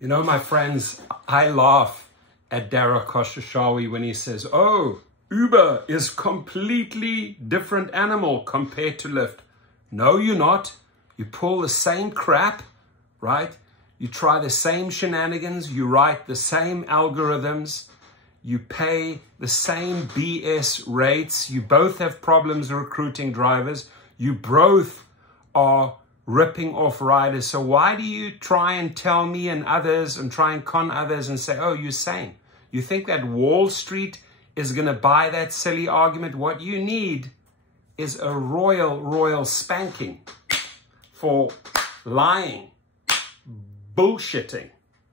You know, my friends, I laugh at Dara Khosrowshahi when he says, oh, Uber is completely different animal compared to Lyft. No, you're not. You pull the same crap, right? You try the same shenanigans. You write the same algorithms. You pay the same BS rates. You both have problems recruiting drivers. You both are ripping off riders. So why do you try and tell me and others and try and con others and say, oh, you're sane? You think that Wall Street is going to buy that silly argument? What you need is a royal spanking for lying, bullshitting,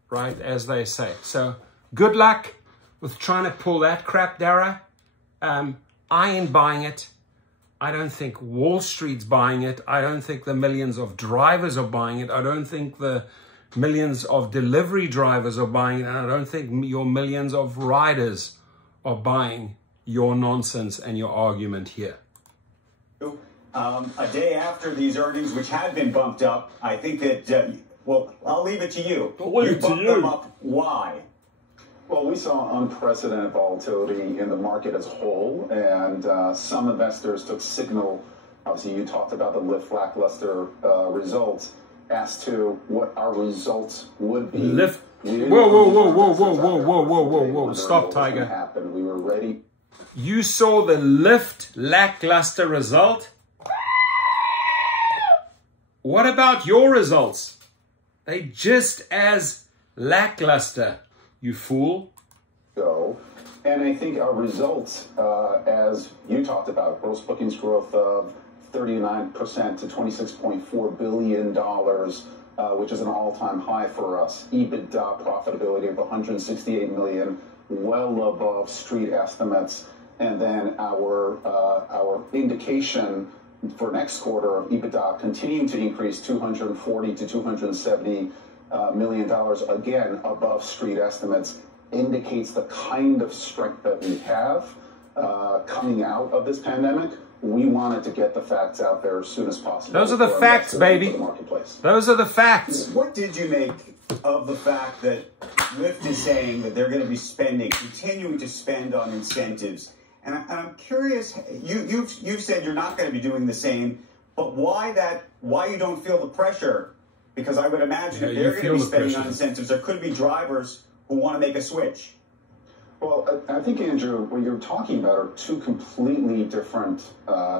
right, as they say. So good luck with trying to pull that crap, Dara. I ain't buying it. I don't think Wall Street's buying it. I don't think the millions of drivers are buying it. I don't think the millions of delivery drivers are buying it. And I don't think your millions of riders are buying your nonsense and your argument here. A day after these earnings, which had been bumped up, I think that, well, I'll leave it to you. You bumped them up. Why? Well, we saw unprecedented volatility in the market as a whole, and some investors took signal. Obviously, you talked about the Lyft lackluster results as to what our results would be. Lyft. Whoa. Stop, Tiger. We were ready. You saw the Lyft lackluster result? What about your results? They just as lackluster, you fool. And I think our results, as you talked about, gross bookings growth of 39% to $26.4 billion, which is an all-time high for us. EBITDA profitability of $168 million, well above street estimates. And then our indication for next quarter of EBITDA continuing to increase $240 to $270 million, again above street estimates, indicates the kind of strength that we have coming out of this pandemic. We wanted to get the facts out there as soon as possible. Those are the facts, baby. Those are the facts. What did you make of the fact that Lyft is saying that they're going to be continuing to spend on incentives? And I'm curious, you've said you're not going to be doing the same, but why you don't feel the pressure? Because I would imagine if they're going to be spending on incentives, there could be drivers who want to make a switch. Well, I think, Andrew, what you're talking about are two completely different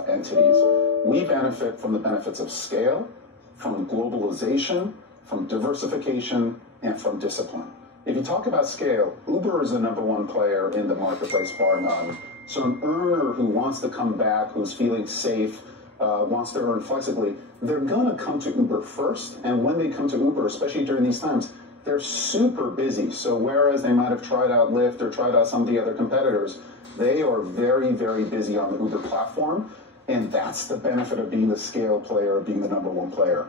entities. We benefit from the benefits of scale, from globalization, from diversification, and from discipline. If you talk about scale, Uber is the #1 player in the marketplace, bar none. So an earner who wants to come back, who's feeling safe, wants to earn flexibly, they're going to come to Uber first. And when they come to Uber, especially during these times, they're super busy. So whereas they might have tried out Lyft or tried out some of the other competitors, they are very, very busy on the Uber platform. And that's the benefit of being the scale player, being the #1 player.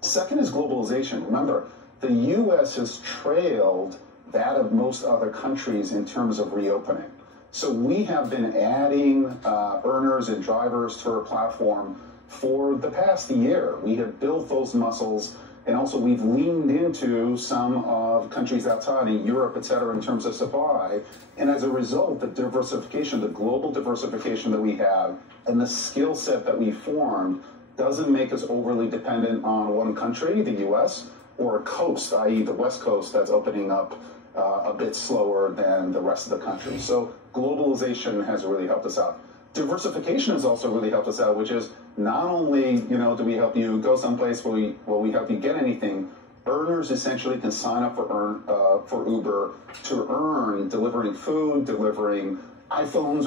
Second is globalization. Remember, the U.S. has trailed that of most other countries in terms of reopening. So we have been adding earners and drivers to our platform for the past year. We have built those muscles, and also we've leaned into some of countries outside in Europe, et cetera, in terms of supply. And as a result, the diversification, the global diversification that we have, and the skill set that we formed doesn't make us overly dependent on one country, the U.S., or a coast, i.e. the West Coast, that's opening up a bit slower than the rest of the country. So globalization has really helped us out. Diversification has also really helped us out, which is not only, do we help you go someplace where we help you get anything, earners essentially can sign up for Uber to earn delivering food, delivering iPhones,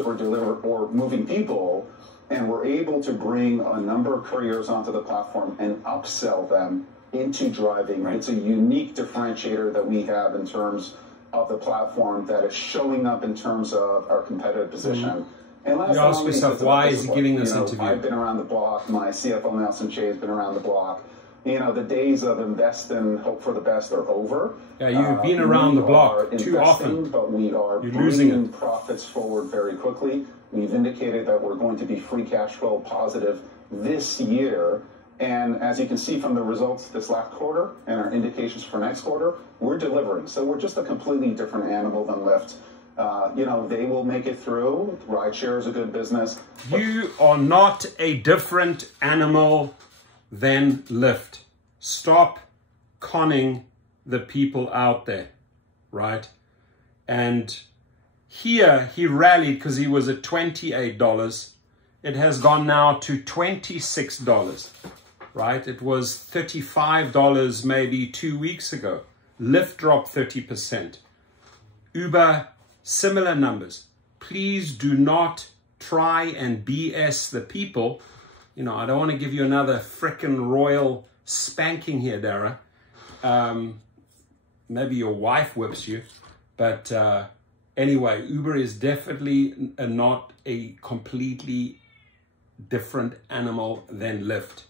or moving people, and we're able to bring a number of couriers onto the platform and upsell them into driving. Right. It's a unique differentiator that we have in terms of the platform that is showing up in terms of our competitive position. Mm-hmm. And last, you ask yourself, why is he giving this interview? I've been around the block. My CFO, Nelson Shea, has been around the block. The days of invest and hope for the best are over. Yeah, you've been around the block too often. But we are bringing profits forward very quickly. We've indicated that we're going to be free cash flow positive this year. And as you can see from the results this last quarter and our indications for next quarter, we're delivering. So we're just a completely different animal than Lyft. You know, they will make it through. Rideshare is a good business. You are not a different animal than Lyft. Stop conning the people out there, right? And here he rallied because he was at $28. It has gone now to $26, right? It was $35 maybe 2 weeks ago. Lyft dropped 30%. Uber, similar numbers. Please do not try and BS the people. You know, I don't want to give you another frickin' royal spanking here, Dara. Maybe your wife whips you. But anyway, Uber is definitely not a completely different animal than Lyft.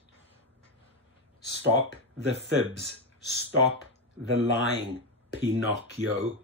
Stop the fibs. Stop the lying, Pinocchio.